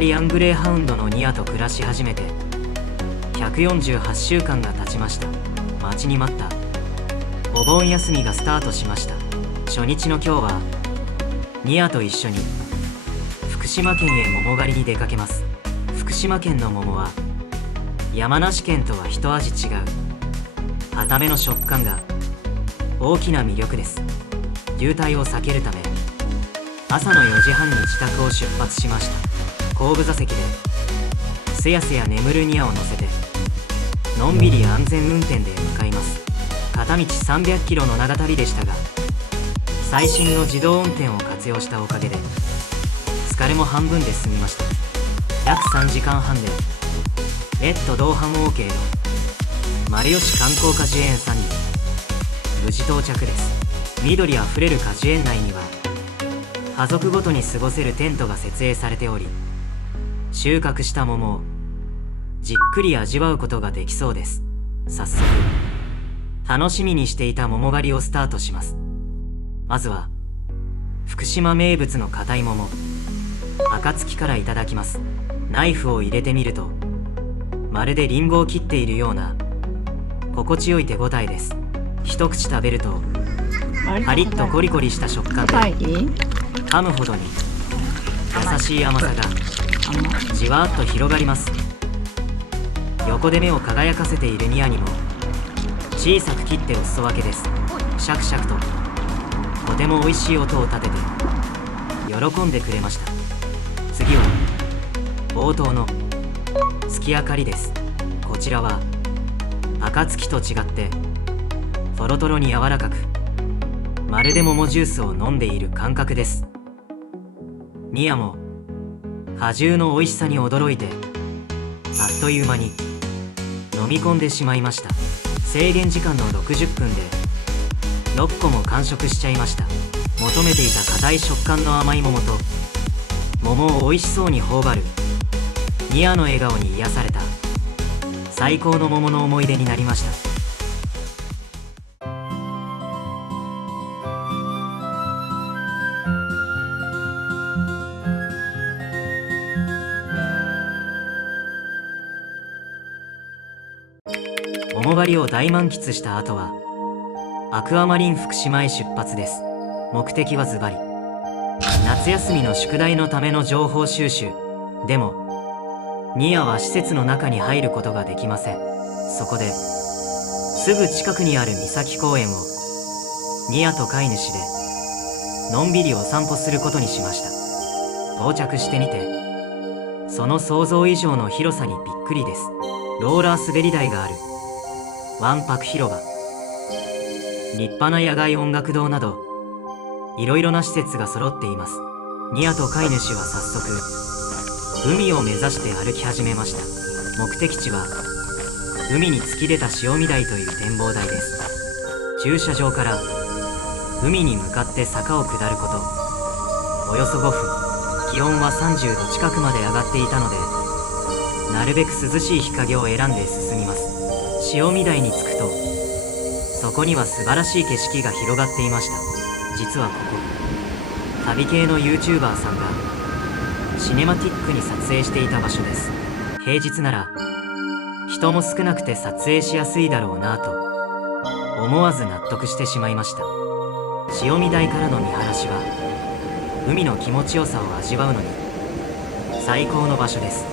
イリアングレーハウンドのニアと暮らし始めて148週間が経ちました。待ちに待ったお盆休みがスタートしました。初日の今日はニアと一緒に福島県へ桃狩りに出かけます。福島県の桃は山梨県とは一味違う硬めの食感が大きな魅力です。渋滞を避けるため朝の4時半に自宅を出発しました。後部座席ですやすや眠るニアを乗せてのんびり安全運転で向かいます。片道300キロの長旅でしたが、最新の自動運転を活用したおかげで疲れも半分で済みました。約3時間半でベッド同伴 OK の丸吉観光果樹園さんに無事到着です。緑あふれる果樹園内には家族ごとに過ごせるテントが設営されており、収穫した桃をじっくり味わうことができそうです。早速楽しみにしていた桃狩りをスタートします。まずは福島名物の硬い桃暁からいただきます。ナイフを入れてみるとまるでリンゴを切っているような心地よい手応えです。一口食べるとパリッとコリコリした食感で噛むほどに優しい甘さがじわーっと広がります。横で目を輝かせているニアにも小さく切ってお裾分けです。シャクシャクととても美味しい音を立てて喜んでくれました。次は冒頭の月明かりです。こちらは暁と違ってトロトロに柔らかく、まるで桃ジュースを飲んでいる感覚です。ニアも果汁の美味しさに驚いてあっという間に飲み込んでしまいました。制限時間の60分で6個も完食しちゃいました。求めていた硬い食感の甘い桃と桃を美味しそうに頬張るニアの笑顔に癒された最高の桃の思い出になりました。桃狩りを大満喫した後はアクアマリン福島へ出発です。目的はズバリ夏休みの宿題のための情報収集。でもニアは施設の中に入ることができません。そこですぐ近くにある三崎公園をニアと飼い主でのんびりお散歩することにしました。到着してみてその想像以上の広さにびっくりです。ローラー滑り台があるわんぱく広場、立派な野外音楽堂などいろいろな施設が揃っています。ニアと飼い主は早速海を目指して歩き始めました。目的地は海に突き出た潮見台という展望台です。駐車場から海に向かって坂を下ることおよそ5分。気温は30度近くまで上がっていたのでなるべく涼しい日陰を選んで進みます。潮見台に着くとそこには素晴らしい景色が広がっていました。実はここ旅系の YouTuber さんがシネマティックに撮影していた場所です。平日なら人も少なくて撮影しやすいだろうなと思わず納得してしまいました。潮見台からの見晴らしは海の気持ちよさを味わうのに最高の場所です。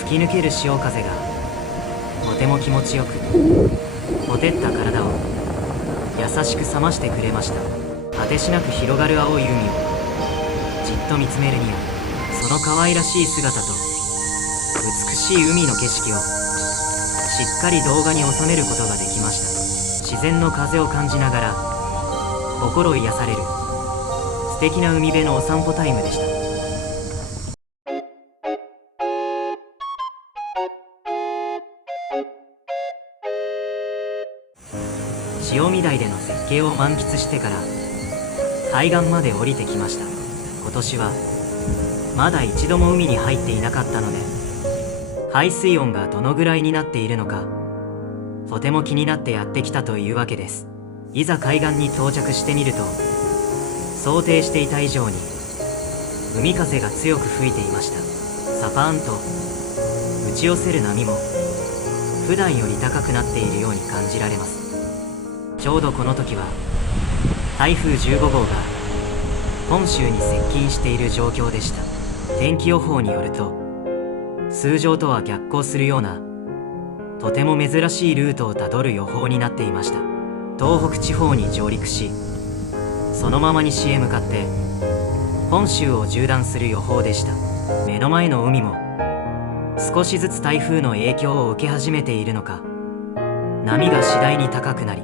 吹き抜ける潮風がとても気持ちよくほてった体を優しく冷ましてくれました。果てしなく広がる青い海をじっと見つめるにはその可愛らしい姿と美しい海の景色をしっかり動画に収めることができました。自然の風を感じながら心癒される素敵な海辺のお散歩タイムでした。潮見台での絶景を満喫してから海岸まで降りてきました。今年はまだ一度も海に入っていなかったので海水温がどのぐらいになっているのかとても気になってやってきたというわけです。いざ海岸に到着してみると想定していた以上に海風が強く吹いていました。サパーンと打ち寄せる波も普段より高くなっているように感じられます。ちょうどこの時は台風15号が本州に接近している状況でした。天気予報によると、通常とは逆行するようなとても珍しいルートをたどる予報になっていました。東北地方に上陸し、そのまま西へ向かって本州を縦断する予報でした。目の前の海も少しずつ台風の影響を受け始めているのか、波が次第に高くなり、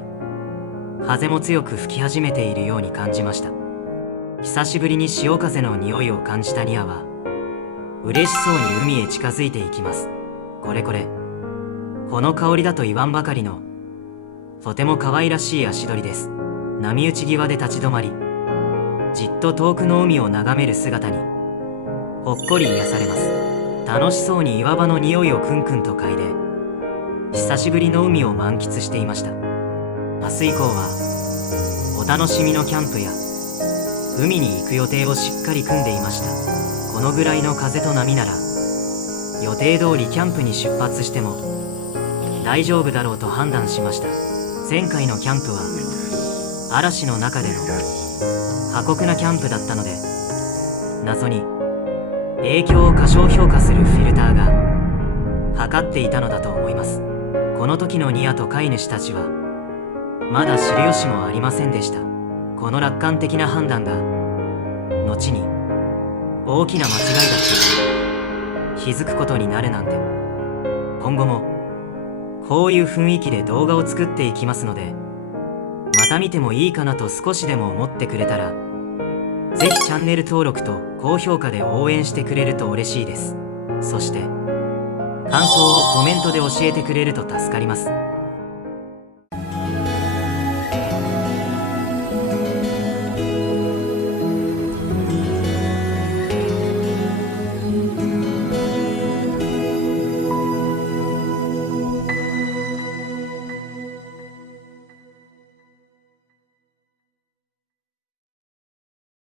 風も強く吹き始めているように感じました。久しぶりに潮風の匂いを感じたニアは嬉しそうに海へ近づいていきます。これこの香りだと言わんばかりのとても可愛らしい足取りです。波打ち際で立ち止まり、じっと遠くの海を眺める姿にほっこり癒されます。楽しそうに岩場の匂いをクンクンと嗅いで、久しぶりの海を満喫していました。明日以降はお楽しみのキャンプや海に行く予定をしっかり組んでいました。このぐらいの風と波なら予定通りキャンプに出発しても大丈夫だろうと判断しました。前回のキャンプは嵐の中での過酷なキャンプだったので、謎に影響を過小評価するフィルターがかかっていたのだと思います。この時のニアと飼い主たちはまだ知る由もありませんでした。この楽観的な判断が後に大きな間違いだって気づくことになるなんて。今後もこういう雰囲気で動画を作っていきますので、また見てもいいかなと少しでも思ってくれたら、ぜひチャンネル登録と高評価で応援してくれると嬉しいです。そして感想をコメントで教えてくれると助かります。